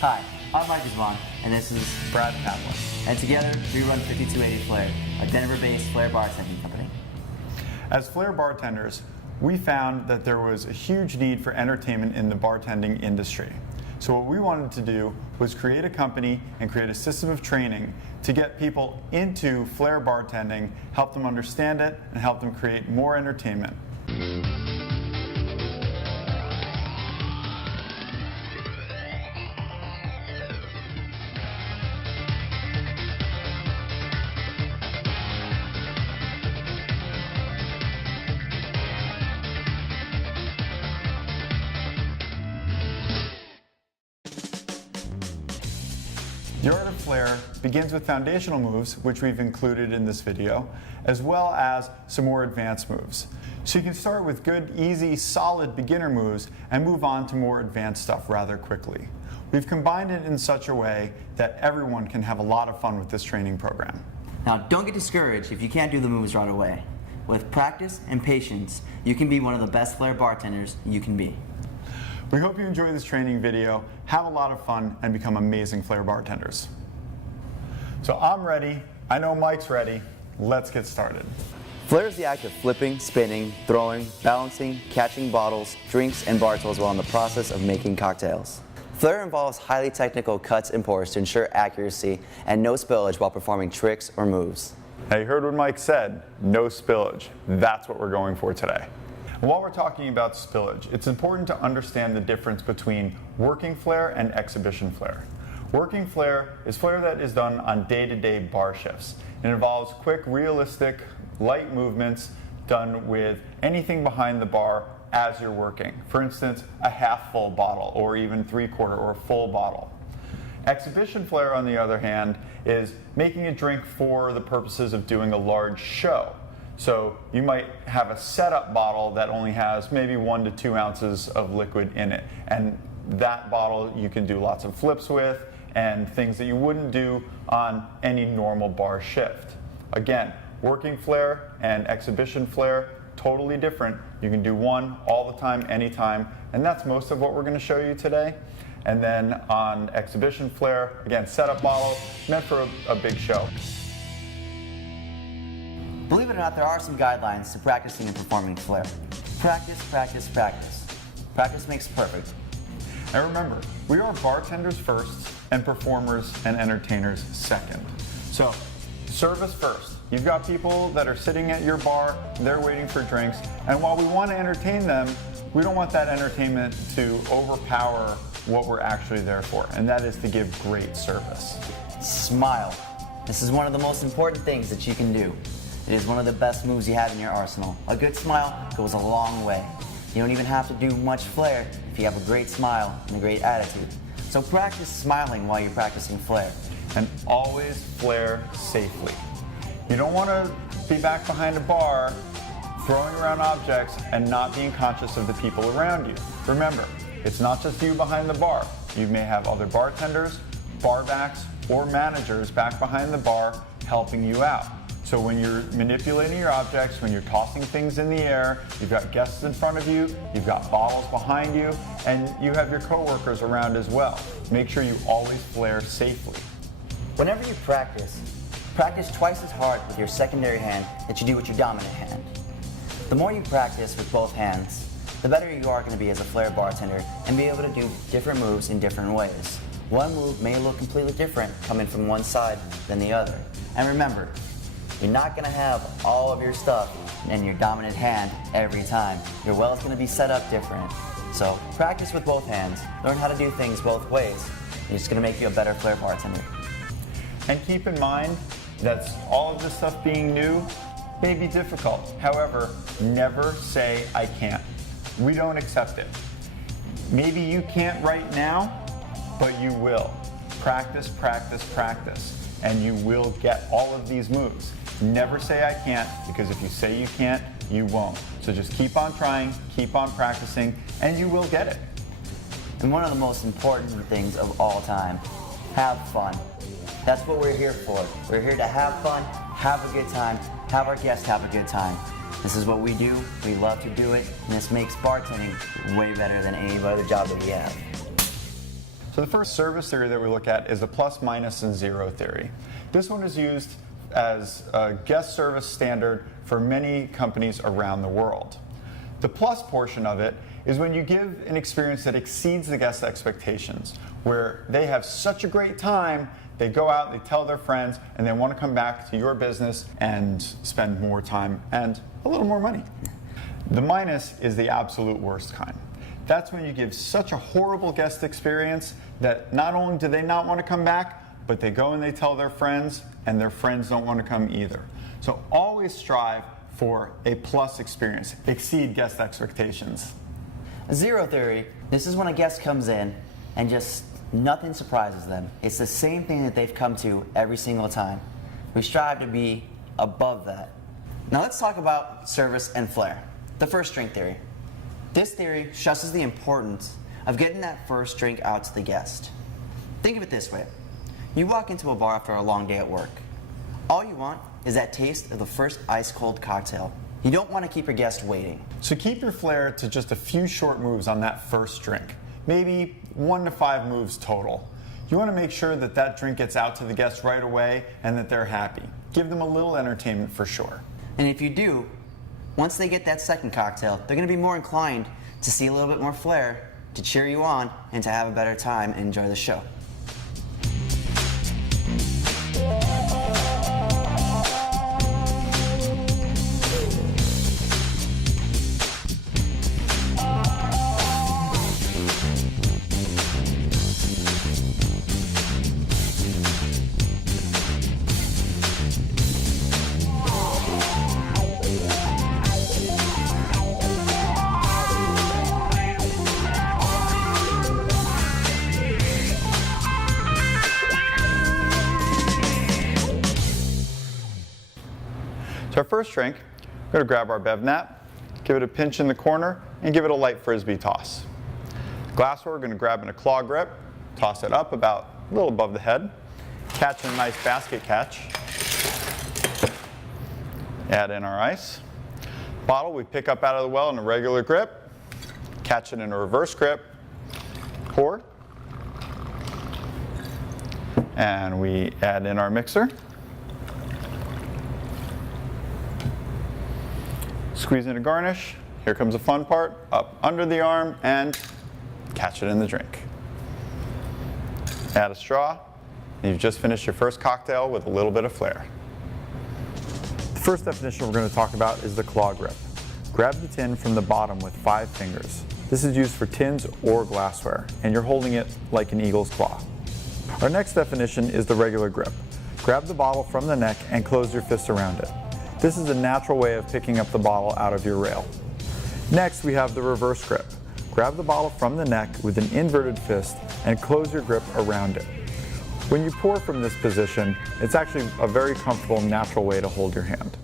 Hi, I'm Mike Vaughn, and this is Brad Kaplan. And together, we run 5280 Flair, a Denver-based Flair bartending company. As Flair bartenders, we found that there was a huge need for entertainment in the bartending industry. So what we wanted to do was create a company and create a system of training to get people into Flair bartending, help them understand it, and help them create more entertainment. The art of Flair begins with foundational moves, which we've included in this video, as well as some more advanced moves. So you can start with good, easy, solid beginner moves and move on to more advanced stuff rather quickly. We've combined it in such a way that everyone can have a lot of fun with this training program. Now, don't get discouraged if you can't do the moves right away. With practice and patience, you can be one of the best Flair bartenders you can be. We hope you enjoy this training video, have a lot of fun, and become amazing Flair bartenders. So I'm ready, I know Mike's ready, let's get started. Flair is the act of flipping, spinning, throwing, balancing, catching bottles, drinks, and bar tools while in the process of making cocktails. Flair involves highly technical cuts and pours to ensure accuracy and no spillage while performing tricks or moves. Now you heard what Mike said, no spillage. That's what we're going for today. While we're talking about spillage, it's important to understand the difference between working Flair and exhibition Flair. Working Flair is Flair that is done on day-to-day bar shifts. It involves quick, realistic, light movements done with anything behind the bar as you're working. For instance, a half-full bottle, or even three-quarter or a full bottle. Exhibition Flair, on the other hand, is making a drink for the purposes of doing a large show. So you might have a setup bottle that only has maybe 1 to 2 ounces of liquid in it. And that bottle you can do lots of flips with and things that you wouldn't do on any normal bar shift. Again, working Flair and exhibition Flair, totally different. You can do one all the time, anytime, and that's most of what we're going to show you today. And then on exhibition Flair, again, setup bottle, meant for a big show. Believe it or not, there are some guidelines to practicing and performing Flair. Practice, practice, practice. Practice makes perfect. And remember, we are bartenders first and performers and entertainers second. So, service first. You've got people that are sitting at your bar, they're waiting for drinks, and while we want to entertain them, we don't want that entertainment to overpower what we're actually there for, and that is to give great service. Smile. This is one of the most important things that you can do. It is one of the best moves you have in your arsenal. A good smile goes a long way. You don't even have to do much Flair if you have a great smile and a great attitude. So practice smiling while you're practicing Flair. And always Flair safely. You don't want to be back behind a bar throwing around objects and not being conscious of the people around you. Remember, it's not just you behind the bar. You may have other bartenders, barbacks, or managers back behind the bar helping you out. So when you're manipulating your objects, when you're tossing things in the air, you've got guests in front of you, you've got bottles behind you, and you have your coworkers around as well. Make sure you always Flair safely. Whenever you practice, practice twice as hard with your secondary hand that you do with your dominant hand. The more you practice with both hands, the better you are going to be as a Flair bartender and be able to do different moves in different ways. One move may look completely different coming from one side than the other. And remember, you're not going to have all of your stuff in your dominant hand every time. Your well is going to be set up different. So practice with both hands. Learn how to do things both ways. It's going to make you a better Flair bartender. And keep in mind that all of this stuff being new may be difficult. However, never say I can't. We don't accept it. Maybe you can't right now, but you will. Practice, practice, practice, and you will get all of these moves. Never say I can't, because if you say you can't, you won't. So just keep on trying, keep on practicing, and you will get it. And one of the most important things of all time, have fun. That's what we're here for. We're here to have fun, have a good time, have our guests have a good time. This is what we do, we love to do it, and this makes bartending way better than any other job that we have. So the first service theory that we look at is the plus, minus, and zero theory. This one is used as a guest service standard for many companies around the world. The plus portion of it is when you give an experience that exceeds the guest expectations, where they have such a great time, they go out, they tell their friends, and they want to come back to your business and spend more time and a little more money. The minus is the absolute worst kind. That's when you give such a horrible guest experience that not only do they not want to come back, but they go and they tell their friends, and their friends don't want to come either. So always strive for a plus experience. Exceed guest expectations. Zero theory, this is when a guest comes in and just nothing surprises them. It's the same thing that they've come to every single time. We strive to be above that. Now let's talk about service and flair. The first drink theory. This theory stresses the importance of getting that first drink out to the guest. Think of it this way. You walk into a bar after a long day at work. All you want is that taste of the first ice-cold cocktail. You don't want to keep your guest waiting. So keep your flair to just a few short moves on that first drink. Maybe 1 to 5 moves total. You want to make sure that that drink gets out to the guest right away and that they're happy. Give them a little entertainment for sure. And if you do, once they get that second cocktail, they're going to be more inclined to see a little bit more flair, to cheer you on, and to have a better time and enjoy the show. So our first drink, we're going to grab our bev nap, give it a pinch in the corner, and give it a light frisbee toss. Glassware, we're going to grab in a claw grip, toss it up about a little above the head, catch in a nice basket catch, add in our ice. Bottle we pick up out of the well in a regular grip, catch it in a reverse grip, pour, and we add in our mixer. Squeeze in a garnish. Here comes the fun part. Up under the arm and catch it in the drink. Add a straw, and you've just finished your first cocktail with a little bit of flair. The first definition we're going to talk about is the claw grip. Grab the tin from the bottom with 5 fingers. This is used for tins or glassware, and you're holding it like an eagle's claw. Our next definition is the regular grip. Grab the bottle from the neck and close your fist around it. This is a natural way of picking up the bottle out of your rail. Next, we have the reverse grip. Grab the bottle from the neck with an inverted fist and close your grip around it. When you pour from this position, it's actually a very comfortable, natural way to hold your hand.